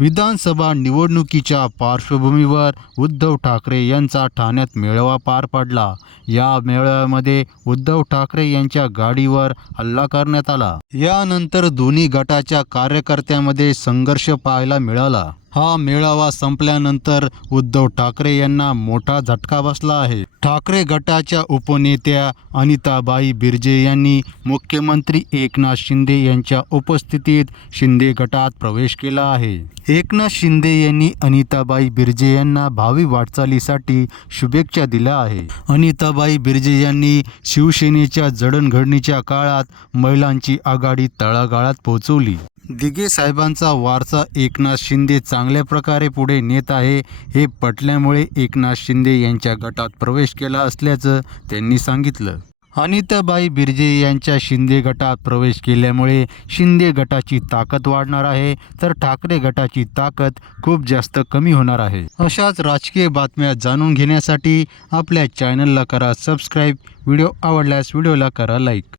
विधानसभा निवडणुकीच्या पार्श्वभूमीवर उद्धव ठाकरे यांचा ठाण्यात मेळावा पार पडला. या मेळाव्यामध्ये उद्धव ठाकरे यांच्या गाडीवर हल्ला करण्यात आला. यानंतर दोन्ही गटाच्या कार्यकर्त्यांमध्ये संघर्ष पाहायला मिळाला. हा मेळावा संपल्यानंतर उद्धव ठाकरे यांना मोठा झटका बसला आहे. ठाकरे गटाच्या उपनेत्या अनिताबाई बिर्जे यांनी मुख्यमंत्री एकनाथ शिंदे यांच्या उपस्थितीत शिंदे गटात प्रवेश केला आहे. एकनाथ शिंदे यांनी अनिताबाई बिर्जे यांना भावी वाटचालीसाठी शुभेच्छा दिल्या आहे. अनिताबाई बिर्जे यांनी शिवसेनेच्या जडणघडणीच्या काळात महिलांची आघाडी तळागाळात पोहोचवली. दिघे साहेबांचा वारसा एकनाथ शिंदे चांगल्या प्रकारे पुढे नेत आहे हे पटल्यामुळे एकनाथ शिंदे यांच्या गटात प्रवेश केला असल्याचं त्यांनी सांगितलं. अनिताबाई बिर्जे यांच्या शिंदे गटात प्रवेश केल्यामुळे शिंदे गटाची ताकद वाढणार आहे तर ठाकरे गटाची ताकद खूप जास्त कमी होणार आहे. अशाच राजकीय बातम्या जाणून घेण्यासाठी आपल्या चॅनलला करा सबस्क्राईब. व्हिडिओ आवडल्यास व्हिडिओला करा लाईक.